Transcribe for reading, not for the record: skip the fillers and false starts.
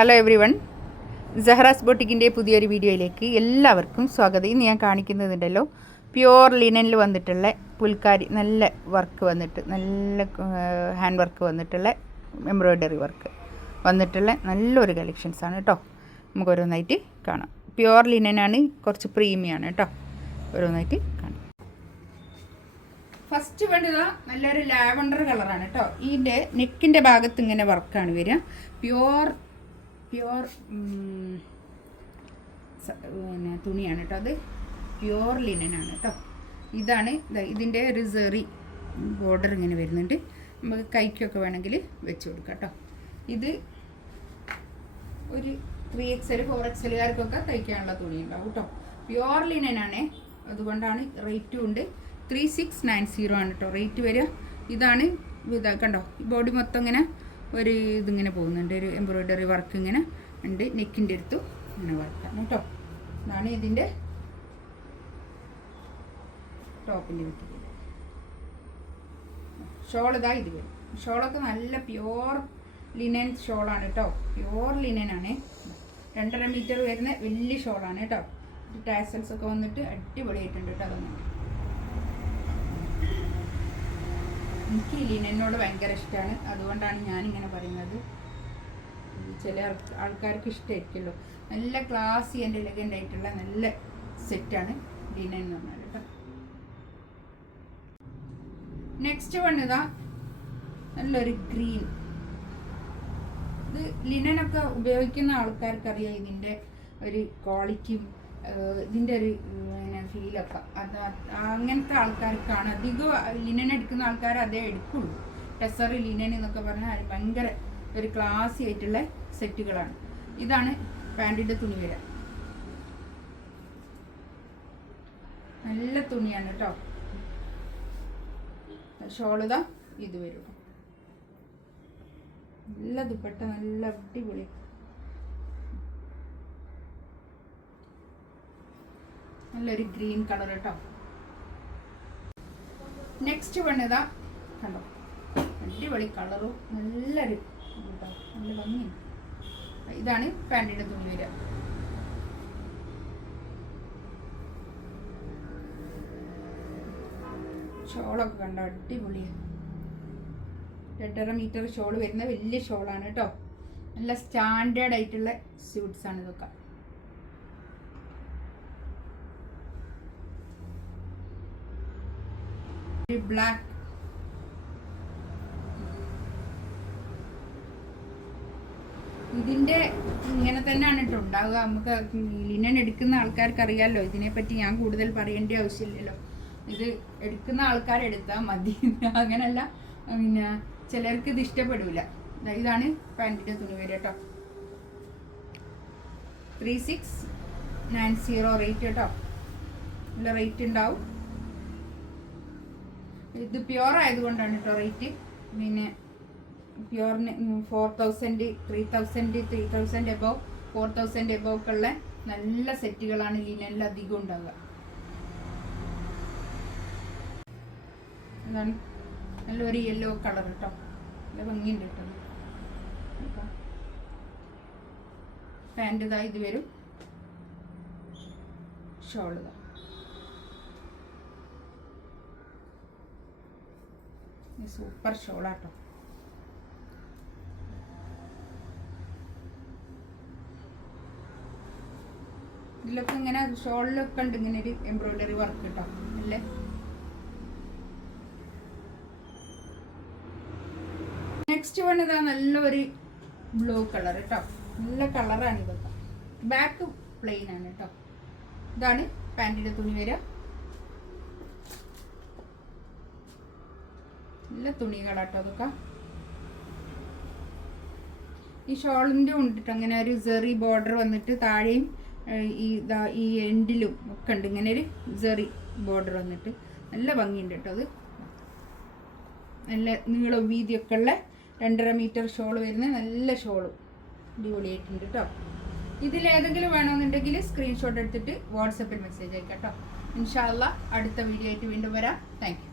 Hello every one, സഹറാസ് ബൊട്ടിക്കിൻ്റെ പുതിയൊരു വീഡിയോയിലേക്ക് എല്ലാവർക്കും സ്വാഗതം. ഇന്ന് ഞാൻ കാണിക്കുന്നതുണ്ടല്ലോ പ്യുവർ ലിനനിൽ വന്നിട്ടുള്ള പുൽക്കാരി, നല്ല വർക്ക് വന്നിട്ട്, നല്ല ഹാൻഡ് വർക്ക് വന്നിട്ടുള്ള എംബ്രോയ്ഡറി വർക്ക് വന്നിട്ടുള്ള നല്ലൊരു കളക്ഷൻസാണ് കേട്ടോ. നമുക്ക് ഓരോന്നായിട്ട് കാണാം. പ്യുവർ ലിനനാണ്, കുറച്ച് പ്രീമിയാണ് കേട്ടോ. ഓരോന്നായിട്ട് കാണാം. ഫസ്റ്റ് വേണ്ടത് നല്ലൊരു ലാവണ്ടർ കളറാണ് കേട്ടോ. ഇതിൻ്റെ നെക്കിൻ്റെ ഭാഗത്ത് ഇങ്ങനെ വർക്കാണ് വരിക. പ്യുവർ പിന്നെ തുണിയാണ് കേട്ടോ. അത് പ്യുവർ ലിനനാണ് കേട്ടോ. ഇതാണ് ഇതിൻ്റെ ഒരു സെറി ബോർഡർ ഇങ്ങനെ വരുന്നുണ്ട്. നമുക്ക് കൈക്കൊക്കെ വേണമെങ്കിൽ വെച്ച് കൊടുക്കാം കേട്ടോ. ഇത് ഒരു 3XL 4XLകാർക്കൊക്കെ തയ്ക്കാനുള്ള തുണി ഉണ്ടാവും കേട്ടോ. പ്യുവർ ലിനനാണ്, അതുകൊണ്ടാണ് റേറ്റും ഉണ്ട്. 3690 ആണ് കേട്ടോ റേറ്റ് വരിക. ഇതാണ് കണ്ടോ, ഈ ബോഡി മൊത്തം ഇങ്ങനെ ഒരു ഇതിങ്ങനെ പോകുന്നുണ്ട്, ഒരു എംബ്രോയ്ഡറി വർക്ക് ഇങ്ങനെ ഉണ്ട്. നെക്കിൻ്റെ അടുത്തും ഇങ്ങനെ വർക്കാണ് കേട്ടോ. ഇതാണ് ഇതിൻ്റെ ടോപ്പിൻ്റെ വിട്ടിട്ട്. ഷോൾ ഇതാ ഇത് വരും. ഷോളൊക്കെ നല്ല പ്യുവർ ലിനൻ ഷോളാണ് കേട്ടോ. പ്യുവർ ലിനനാണ്. 2.5 മീറ്റർ വരുന്ന വലിയ ഷോളാണ് കേട്ടോ. ടാസൽസ് ഒക്കെ വന്നിട്ട് അടിപൊളിയായിട്ടുണ്ട് കേട്ടോ. അതൊന്നും എനിക്ക് ലിനനോട് ഭയങ്കര ഇഷ്ടമാണ്, അതുകൊണ്ടാണ് ഞാനിങ്ങനെ പറയുന്നത്. ചില ആൾക്കാർക്ക് ഇഷ്ടമായിരിക്കുമല്ലോ. നല്ല ക്ലാസി ആൻഡ് എലഗൻ്റ് ആയിട്ടുള്ള നല്ല സെറ്റാണ് ലിനൻ എന്ന് പറഞ്ഞാൽ കേട്ടോ. നെക്സ്റ്റ് വണ്ണതാ നല്ലൊരു ഗ്രീൻ. ഇത് ലിനനൊക്കെ ഉപയോഗിക്കുന്ന ആൾക്കാർക്കറിയാം ഇതിൻ്റെ ഒരു ക്വാളിറ്റിയും ഇതിൻ്റെ ഒരു ഫീലൊക്കെ. അത് അങ്ങനത്തെ ആൾക്കാർക്കാണ് അധികം ലിനൻ എടുക്കുന്ന ആൾക്കാർ അതേ എടുക്കുള്ളൂ. ടെസർ ലിനൻ എന്നൊക്കെ പറഞ്ഞാൽ ഭയങ്കര ഒരു ക്ലാസി ആയിട്ടുള്ള സെറ്റുകളാണ്. ഇതാണ് പാൻറ്റിൻ്റെ തുണി വരാം. നല്ല തുണിയാണ് കേട്ടോ. ഷോളിതാ ഇത് വരും. നല്ല ദുപ്പട്ട, നല്ല അടിപൊളി. നല്ലൊരു ഗ്രീൻ കളർ കേട്ടോ. നെക്സ്റ്റ് വണ്ണതാ കണ്ടോ, അടിപൊളി കളറും നല്ലൊരു കേട്ടോ, നല്ല ഭംഗിയാണ്. ഇതാണ് പാൻറ്റിൻ്റെ തുണി വരിക. ഷോളൊക്കെ കണ്ടോ, അടിപൊളിയാണ്. 2.5 മീറ്റർ ഷോൾ വരുന്ന വലിയ ഷോളാണ് കേട്ടോ. നല്ല സ്റ്റാൻഡേർഡ് ആയിട്ടുള്ള സ്യൂട്ട്സ് ആണ് ഇതൊക്കെ. ബ്ലാക്ക്, ഇതിൻ്റെ ഇങ്ങനെ തന്നെയാണ് കേട്ടോ ഉണ്ടാവുക. നമുക്ക് ലിനൻ എടുക്കുന്ന ആൾക്കാർക്ക് അറിയാമല്ലോ ഇതിനെപ്പറ്റി, ഞാൻ കൂടുതൽ പറയേണ്ട ആവശ്യമില്ലല്ലോ. ഇത് എടുക്കുന്ന ആൾക്കാരെടുത്താൽ മതി, അങ്ങനല്ല. പിന്നെ ചിലർക്ക് ഇത് ഇഷ്ടപ്പെടില്ല. ഇതാണ് പാൻറ്റിൻ്റെ തുണി വരിക കേട്ടോ. 3690 റേറ്റ് കേട്ടോ. നല്ല റേറ്റ് ഉണ്ടാവും. ഇത് പ്യുവർ ആയതുകൊണ്ടാണ് കേട്ടോ റേറ്റ്. പിന്നെ പ്യുവറിന് 4000, 3000, 3000 എബോവ്, 4000 എബോവ് ഒക്കെ ഉള്ള നല്ല സെറ്റുകളാണ് ലിനനിൽ അധികം ഉണ്ടാവുക. അതാണ് നല്ലൊരു യെല്ലോ കളർ കേട്ടോ. നല്ല ഭംഗിയുണ്ട് കേട്ടോ. പാൻറ് ഇതാ ഇത് വരും. ഷോൾ ഇതാ. സൂപ്പർ ഷോളാട്ടോ. ഇതിലൊക്കെ ഇങ്ങനെ ഷോളിലൊക്കെ ഉണ്ട് ഇങ്ങനെ ഒരു എംബ്രോയ്ഡറി വർക്ക് കേട്ടോ അല്ലേ. നെക്സ്റ്റ് വൺ ഇതാ നല്ലൊരു ബ്ലൂ കളർ കേട്ടോ. നല്ല കളറാണ് ഇതൊക്കെ. ബാക്ക് പ്ലെയിൻ ആണ് കേട്ടോ. ഇതാണ് പാൻറ്റിൻ്റെ തുണി വരിക. നല്ല തുണികളാട്ടോ അതൊക്കെ. ഈ ഷോളിൻ്റെ കൊണ്ടിട്ട് അങ്ങനെ ഒരു സെറി ബോർഡർ വന്നിട്ട് താഴെയും ഈ എൻഡിലും ഒക്കെ ഉണ്ട് ഇങ്ങനെ ഒരു സെറി ബോർഡർ വന്നിട്ട് നല്ല ഭംഗിയുണ്ട് കേട്ടോ. അത് നല്ല നീളവും വീതിയൊക്കെ ഉള്ള 2.5 മീറ്റർ ഷോൾ വരുന്ന നല്ല ഷോളും അടിപൊളിയായിട്ടുണ്ട് കേട്ടോ. ഇതിലേതെങ്കിലും വേണമെന്നുണ്ടെങ്കിൽ സ്ക്രീൻഷോട്ട് എടുത്തിട്ട് വാട്സപ്പിൽ മെസ്സേജ് അയക്കാം കേട്ടോ. ഇൻഷാ അല്ലാഹ് അടുത്ത വീഡിയോ ആയിട്ട് വീണ്ടും വരാം. Thank you.